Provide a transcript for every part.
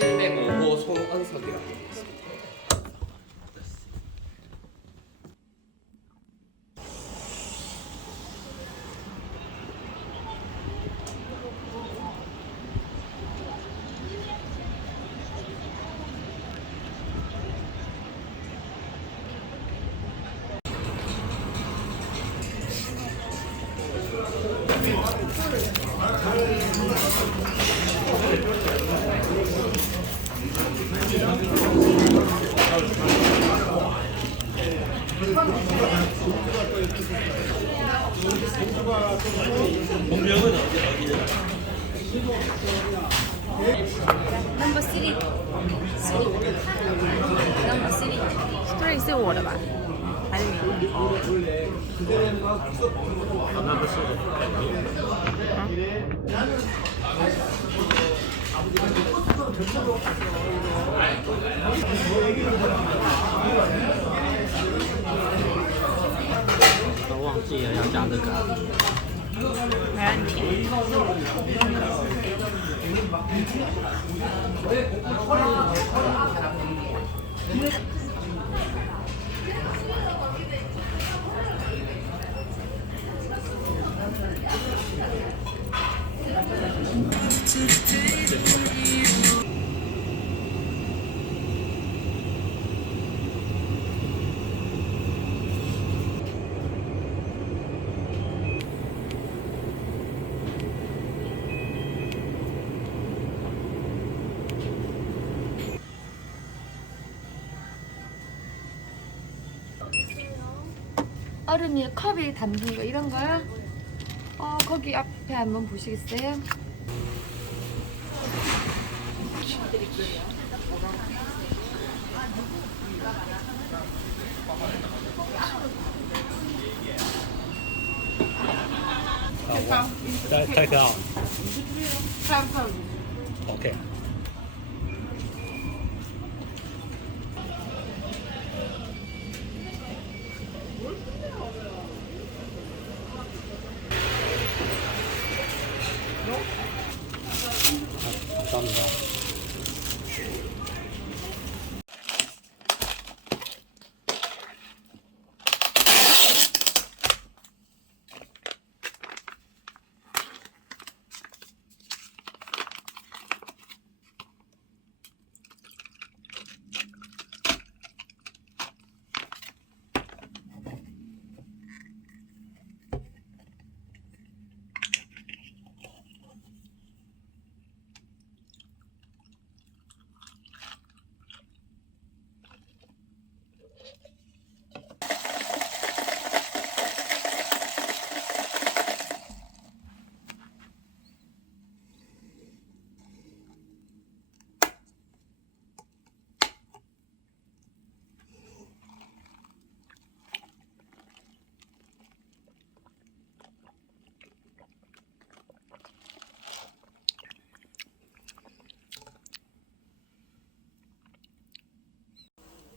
705호 송은석이라고 있습니다. Number three， Number three，Three 是我的吧？还是你？那不是都忘记了要加这个。没问题。얼음이 컵에 담긴 거 이런 거요? 거기 앞에 한번 보시겠어요? Take it out. Okay. 감사합니다.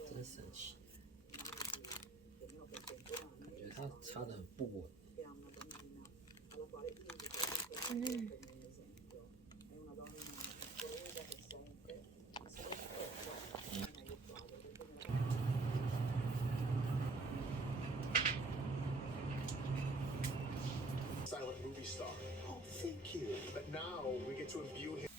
真神奇，感觉它插的很不稳。Silent movie star. Oh, thank you. But now we get to imbue him.